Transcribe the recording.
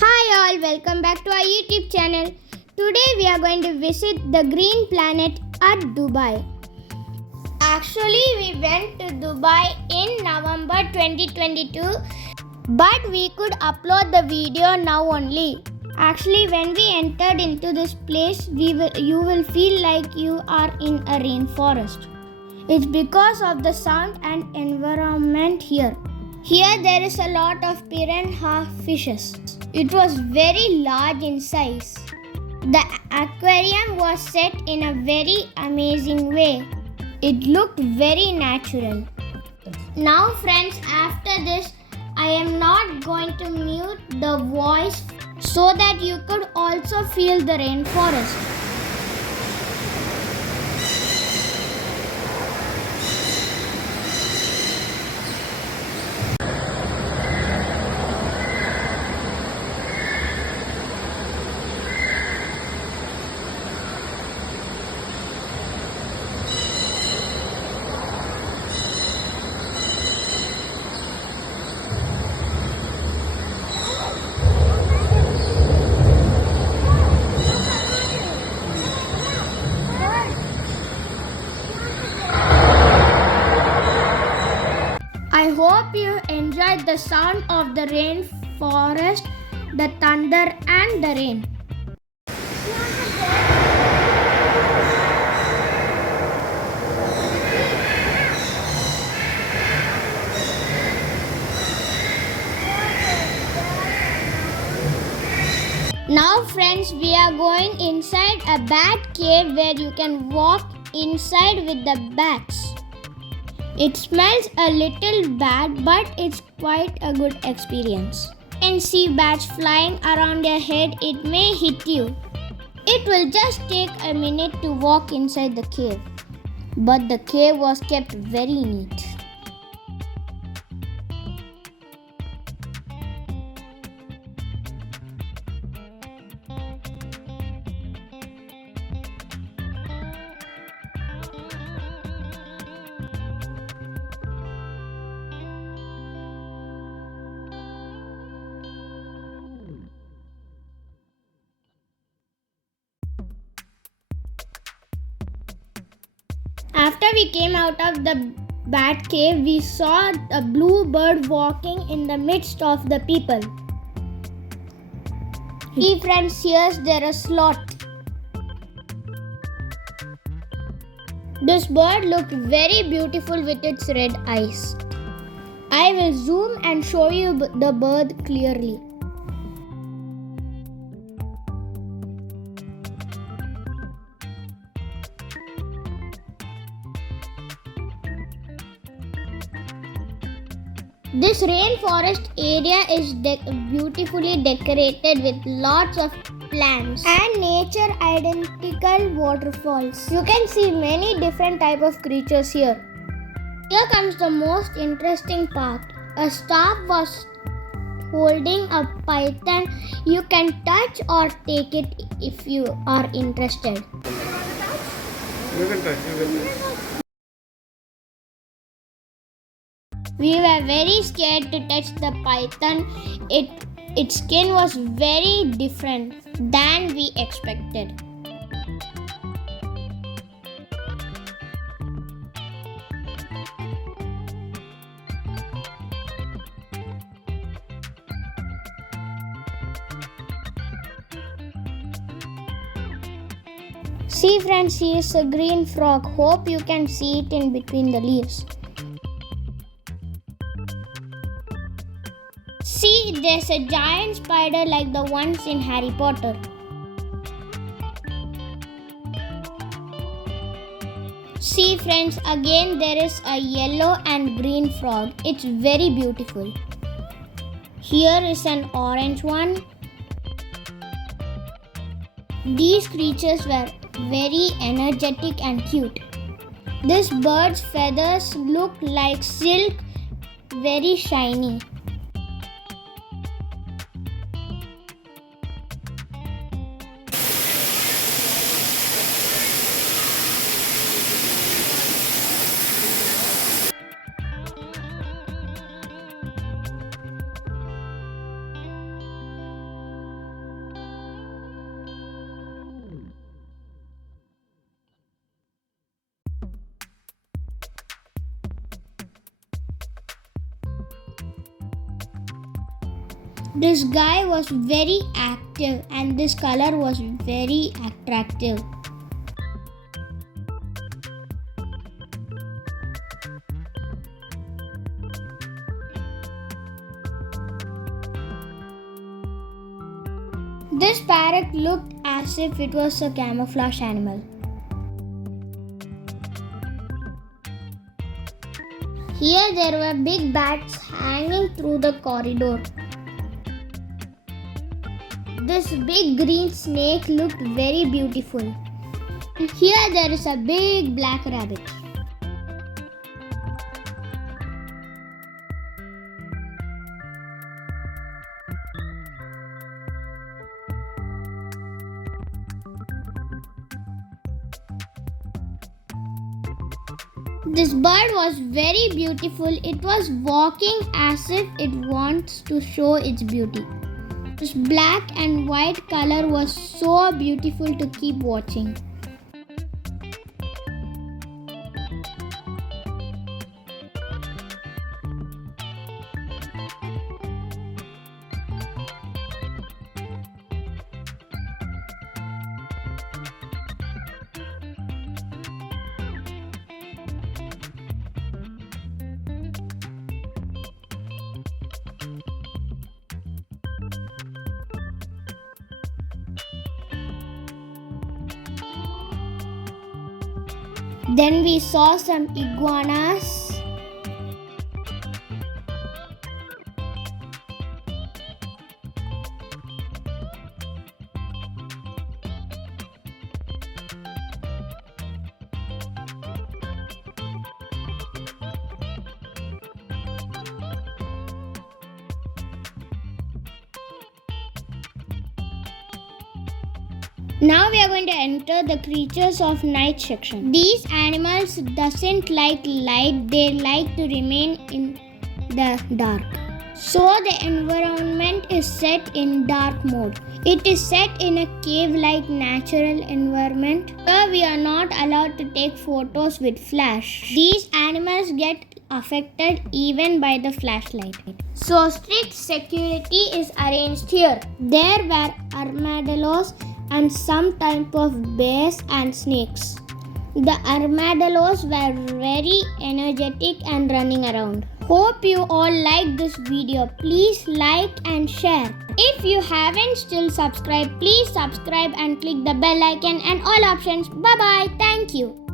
Hi all, welcome back to our YouTube channel. Today we are going to visit the green planet at Dubai. Actually, we went to Dubai in November 2022, but we could upload the video now only. Actually, when we entered into this place, you will feel like you are in a rainforest. It's because of the sound and environment here. Here there is a lot of piranha fishes. It was very large in size. The aquarium was set in a very amazing way. It looked very natural. Now friends, after this, I am not going to mute the voice so that you could also feel the rainforest. I hope you enjoyed the sound of the rainforest, the thunder and the rain. Now friends, we are going inside a bat cave where you can walk inside with the bats. It smells a little bad, but it's quite a good experience. You can see bats flying around your head. It may hit you. It will just take a minute to walk inside the cave. But the cave was kept very neat. After we came out of the bat cave, we saw a blue bird walking in the midst of the people. See friends, here's their sloth. This bird looked very beautiful with its red eyes. I will zoom and show you the bird clearly. This rainforest area is beautifully decorated with lots of plants and nature identical waterfalls. You can see many different types of creatures here. Here comes the most interesting part. A staff was holding a python. You can touch or take it if you are interested. You can touch. We were very scared to touch the python. Its skin was very different than we expected. See friends, here is a green frog. Hope you can see it in between the leaves. See, there's a giant spider like the ones in Harry Potter. See friends, again there is a yellow and green frog. It's very beautiful. Here is an orange one. These creatures were very energetic and cute. This bird's feathers look like silk, very shiny. This guy was very active and this color was very attractive. This parrot looked as if it was a camouflage animal. Here there were big bats hanging through the corridor. This big green snake looked very beautiful. Here there is a big black rabbit. This bird was very beautiful. It was walking as if it wants to show its beauty. This black and white color was so beautiful to keep watching. Then we saw some iguanas. Now we are going to enter the creatures of night section. These animals doesn't like light, they like to remain in the dark. So the environment is set in dark mode. It is set in a cave-like natural environment. Here we are not allowed to take photos with flash. These animals get affected even by the flashlight. So strict security is arranged here. There were armadillos and some type of bears and snakes. The armadillos were very energetic and running around. Hope you all liked this video. Please like and share. If you haven't still subscribed, please subscribe and click the bell icon and all options. Bye bye. Thank you.